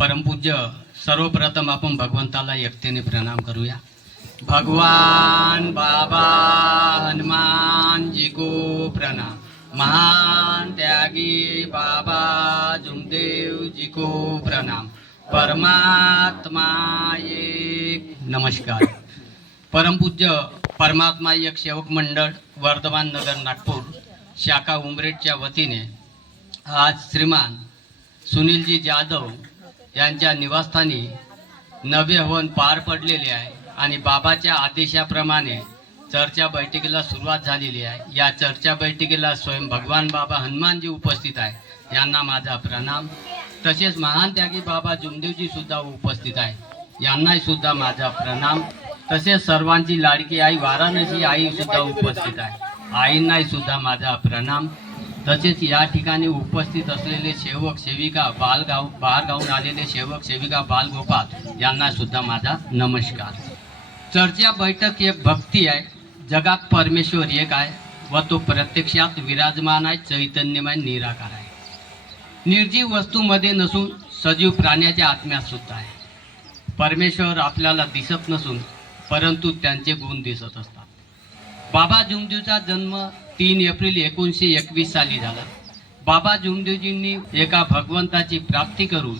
परमपूज्य सर्वप्रथम आपण भगवंताला एकतेने प्रणाम करूया. भगवान बाबा हनुमान जी को प्रणाम. महान त्यागी बाबा जुमदेव जी को प्रणाम. परमात्मा एक. नमस्कार. परमपूज्य परमात्मा एक सेवक मंडळ वर्धमान नगर नागपूर शाखा उमरेडच्या वतीने आज श्रीमान सुनीलजी जाधव यांच्या निवासस्थानी नवे हवन पार पडलेले आहे आणि बाबाच्या आदेशाप्रमाणे चर्चा बैठकीला सुरुवात झालेली आहे. या चर्चा बैठकीला स्वयं भगवान बाबा हनुमानजी उपस्थित आहे. यांना माझा प्रणाम. तसेच महान त्यागी बाबा जुमदेवजी सुद्धा उपस्थित आहे. यांनाही सुद्धा माझा प्रणाम. तसेच सर्वांची लाडकी आई वाराणसी आई सुद्धा उपस्थित आहे. आईंनाही सुद्धा माझा प्रणाम. तसेच या ठिकाणी उपस्थित असलेले सेवक सेविका बालगाव बाहेरगावून आलेले सेवक सेविका बालगोपाल यांना सुद्धा माझा नमस्कार. चर्चा बैठक एक भक्ती आहे. जगात परमेश्वर एक आहे व तो प्रत्यक्षात विराजमान आहे चैतन्यमय निराकार आहे. निर्जीव वस्तूमध्ये नसून सजीव प्राण्याच्या आत्म्यात सुद्धा आहे. परमेश्वर आपल्याला दिसत नसून परंतु त्यांचे गुण दिसत असतात. बाबा जुमजूचा जन्म तीन एप्रिल एकोणीसशे एकवीस साली झाला. बाबा जुमदेवजींनी एका भगवंताची प्राप्ती करून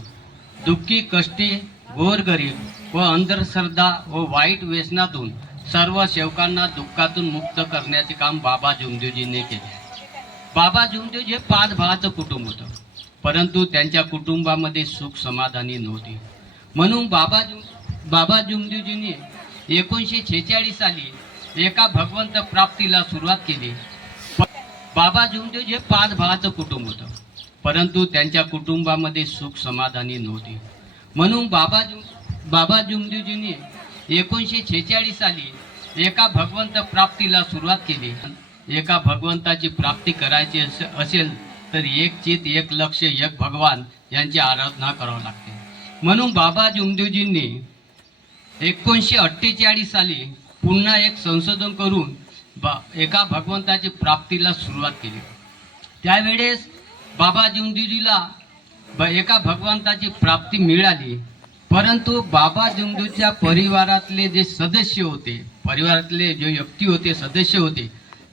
दुःखी कष्टी गोरगरीब व अंधश्रद्धा व वाईट व्यसनातून सर्व सेवकांना दुःखातून मुक्त करण्याचे काम बाबा जुमदेवजींनी केले. बाबा जुमदेवजी हे पाच भावाचं कुटुंब होतं. परंतु त्यांच्या कुटुंबामध्ये सुख समाधानी नव्हती. म्हणून बाबा जुम बाबा जुमदेवजींनी एकोणीसशे छेचाळीस साली एका भगवंत प्राप्तीला सुरुवात केली. बाबा जुमदेव हे पाच भावाचं कुटुंब होतं. परंतु त्यांच्या कुटुंबामध्ये सुख समाधानी नव्हती. म्हणून बाबा जुम बाबा जुमदेवजींनी एकोणीसशे छेचाळीस साली एका भगवंत प्राप्तीला सुरुवात केली. एका भगवंताची प्राप्ती करायची असेल तर एक चित एक लक्ष एक भगवान यांची आराधना करावी लागते. म्हणून बाबा जुमदेवजींनी एकोणीसशे अठ्ठेचाळीस साली पुन्हा एक संशोधन करून बा एका भगवंताची प्राप्तीला सुरुवात केली. त्यावेळेस बाबा जुमदेवजीला ब एका भगवंताची प्राप्ती मिळाली. परंतु बाबा जुमदेवच्या परिवारातले जे सदस्य होते परिवारातले जे व्यक्ती होते सदस्य होते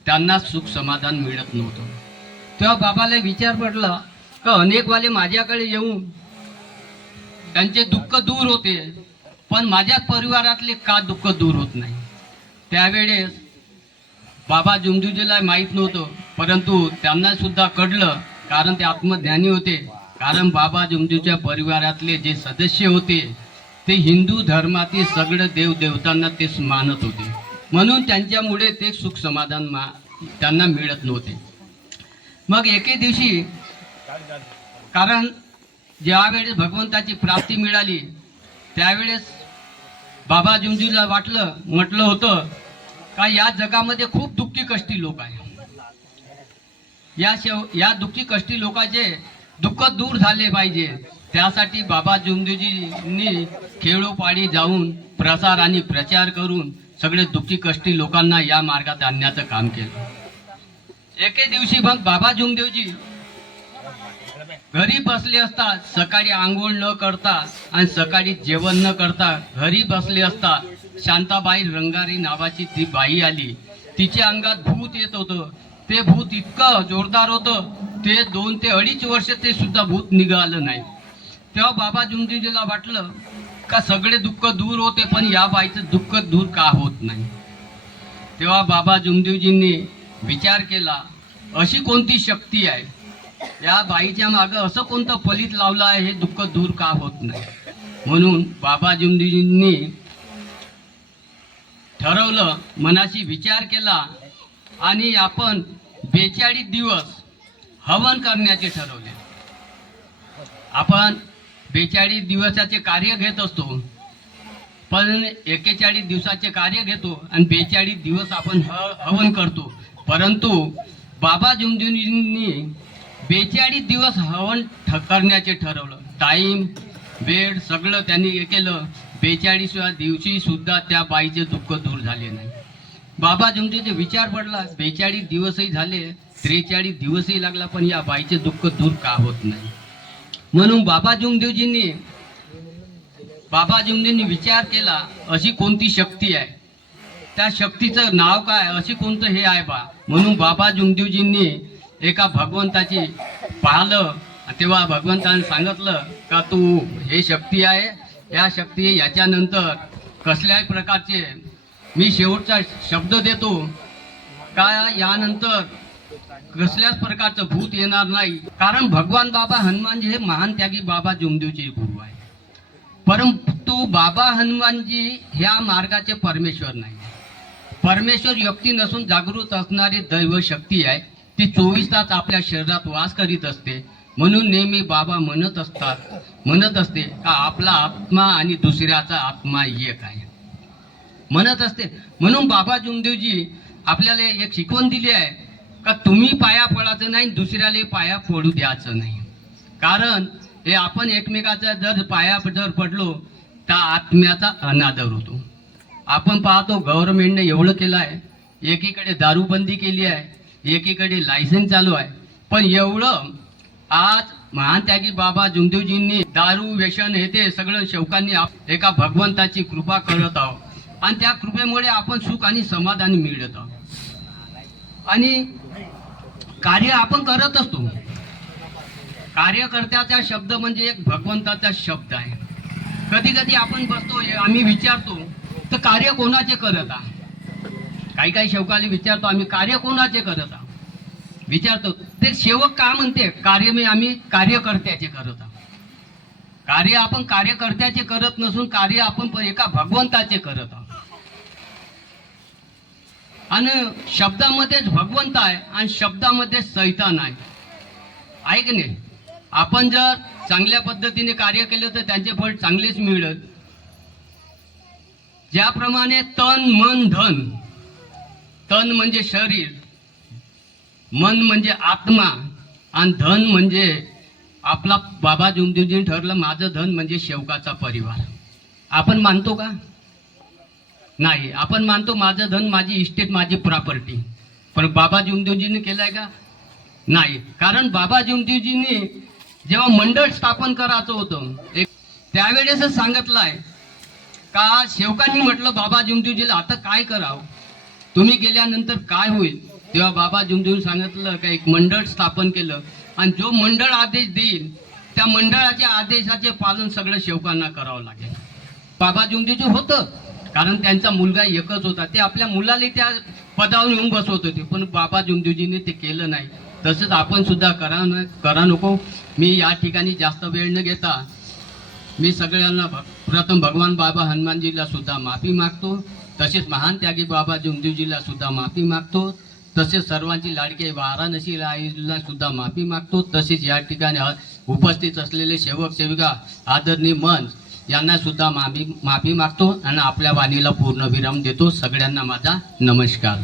त्यांना सुख समाधान मिळत नव्हतं. तेव्हा बाबाला विचार पडला का अनेकवाले माझ्याकडे येऊन त्यांचे दुःख दूर होते पण माझ्या परिवारातले का दुःख दूर होत नाही? त्यावेळेस बाबा जुमजुजीला माहीत नव्हतं परंतु त्यांना सुद्धा कळलं कारण ते आत्मज्ञानी होते. कारण बाबा जुमजूच्या परिवारातले जे सदस्य होते ते हिंदू धर्मातील सगळं देवदेवतांना ते मानत होते. म्हणून त्यांच्यामुळे ते सुख समाधान मा त्यांना मिळत नव्हते. मग एके दिवशी कारण ज्यावेळेस भगवंताची प्राप्ती मिळाली त्यावेळेस बाबा जुमजूला वाटलं म्हटलं होतं का या जगामध्ये खूप दुःखी कष्टी लोक आहे या शेव या दुःखी कष्टी लोकांचे दुःख दूर झाले पाहिजे. त्यासाठी बाबा जुमदेवजींनी खेळोपाडी जाऊन प्रसार आणि प्रचार करून सगळे दुःखी कष्टी लोकांना या मार्गात आणण्याचं काम केलं. एके दिवशी मग बाबा जुमदेवजी घरी बसले असता सकाळी आंघोळ न करता आणि सकाळी जेवण न करता घरी बसले असता शांताबाई रंगारी नावाची ती बाई आली. तिच्या अंगात भूत येत होतं. ते भूत इतकं जोरदार होतं ते दोन ते अडीच वर्ष ते सुद्धा भूत निघालं नाही. तेव्हा बाबा जुमजीजीला वाटलं का सगळे दुःख दूर होते पण या बाईचं दुःख दूर का होत नाही? तेव्हा बाबा जुमदेवजींनी विचार केला अशी कोणती शक्ती आहे? या बाईच्या मागं असं कोणतं फलित लावलं आहे हे दुःख दूर का होत नाही? म्हणून बाबा जुमदेवजींनी ठरवलं मनाशी विचार केला आणि आपण बेचाळीस दिवस हवन करण्याचे ठरवले. आपण बेचाळीस दिवसाचे कार्य घेत असतो पण एकेचाळीस दिवसाचे कार्य घेतो आणि बेचाळीस दिवस आपण ह हवन करतो. परंतु बाबा जुमजुनींनी बेचाळीस दिवस हवन ठ करण्याचे ठरवलं. टाईम वेळ सगळं त्यांनी हे केलं. बेचाळीसव्या दिवशी सुद्धा त्या बाईचे दुःख दूर झाले नाही. बाबा जुमजेचे विचार पडला बेचाळीस दिवसही झाले त्रेचाळीस दिवसही लागला पण या बाईचे दुःख दूर का होत नाही? म्हणून बाबा जुमदेवजींनी बाबा जुमदेवनी विचार केला अशी कोणती शक्ती आहे? त्या शक्तीचं नाव काय? अशी कोणतं हे आहे बा? म्हणून बाबा जुमदेवजींनी एका भगवंताची पाहिलं तेव्हा भगवंताने सांगितलं का तू हे शक्ती आहे? या शक्ती याच्यानंतर कसल्याही प्रकारचे मी शेवटचा शब्द देतो. का यानंतर कसल्याच प्रकारचं भूत येणार नाही. कारण भगवान बाबा हनुमानजी हे महान त्यागी बाबा जुमदेवचे गुरु आहे परंतु बाबा हनुमानजी ह्या मार्गाचे परमेश्वर नाही परमेश्वर व्यक्ती नसून जागृत असणारी दैव शक्ती आहे. ती चोवीस तास आपल्या शरीरात वास करीत असते. म्हणून नेहमी बाबा म्हणत असतात म्हणत असते का आपला आत्मा आणि दुसऱ्याचा आत्मा एक आहे. म्हणत असते. म्हणून बाबा जुमदेवजी आपल्याला एक शिकवण दिली आहे का तुम्ही पाया पडायचं नाही दुसऱ्याला पाया पडू द्यायचं नाही. कारण हे आपण एकमेकाचा जर पाया जर पडलो तर आत्म्याचा अनादर होतो. आपण पाहतो गव्हर्नमेंटने एवढं केलं आहे. एकीकडे दारूबंदी केली आहे एकीकडे लायसन्स चालू आहे. पण एवढं आज महान त्यागी बाबा जुमदेवजींनी दारू व्यसन हे ते सगळं शौकांनी एका भगवंताची कृपा करत आहोत. आणि त्या कृपेमुळे आपण सुख आणि समाधान मिळत आहोत. आणि कार्य आपण करत असतो. कार्यकर्त्याचा शब्द म्हणजे एक भगवंताचा शब्द आहे. कधी कधी आपण बसतो आम्ही विचारतो तर कार्य कोणाचे करत आहात? काही काही शौकाले विचारतो आम्ही कार्य कोणाचे करत आहोत? विचारतो. ते सेवक का म्हणते? कार्य मी आम्ही कार्यकर्त्याचे करत आहोत. कार्य आपण कार्यकर्त्याचे करत नसून कार्य आपण एका भगवंताचे करत आहोत. आणि शब्दामध्येच भगवंत आहे आणि शब्दामध्ये सैतान आहे. आहे की नाही? आपण जर चांगल्या पद्धतीने कार्य केलं तर त्यांचे फळ चांगलेच मिळत ज्याप्रमाणे तन मन धन तन म्हणजे शरीर मन म्हणजे आत्मा आणि धन म्हणजे आपला बाबा जुमदेवजीने ठरलं माझं धन म्हणजे शेवकाचा परिवार. आपण मानतो का? नाही. आपण मानतो माझं धन माझी इस्टेट माझी प्रॉपर्टी. पण बाबा जुमदेवजीने केलंय का? नाही. कारण बाबा जुमदेवजींनी जेव्हा मंडळ स्थापन करायचं होतं एक त्यावेळेसच सांगितलं आहे का शेवकांनी म्हटलं बाबा जुमदेवजीला आता काय करावं? तुम्ही गेल्यानंतर काय होईल? तेव्हा बाबा जुमदेवून सांगितलं का एक मंडळ स्थापन केलं आणि जो मंडळ आदेश देईल त्या मंडळाच्या आदेशाचे पालन सगळं शेवकांना करावं लागेल. बाबा जुमदेवजी होतं कारण त्यांचा मुलगा एकच होता. ते आपल्या मुलाला त्या पदावर येऊन बसवत होते पण बाबा जुमदेवजीने ते केलं नाही. तसंच आपण सुद्धा करा न करा नको. मी या ठिकाणी जास्त वेळ न घेता मी सगळ्यांना प्रथम भगवान बाबा हनुमानजीला सुद्धा माफी मागतो. तसेच महान त्यागी बाबा जुमदेवजीला सुद्धा माफी मागतो. तसेच सर्वांची लाडके वाराणसी आईला सुद्धा माफी मागतो. तसेच या ठिकाणी उपस्थित असलेले सेवक सेविका आदरणीय मन यांना सुद्धा माफी माफी मागतो आणि आपल्या वाणीला पूर्ण विराम देतो. सगळ्यांना माझा नमस्कार.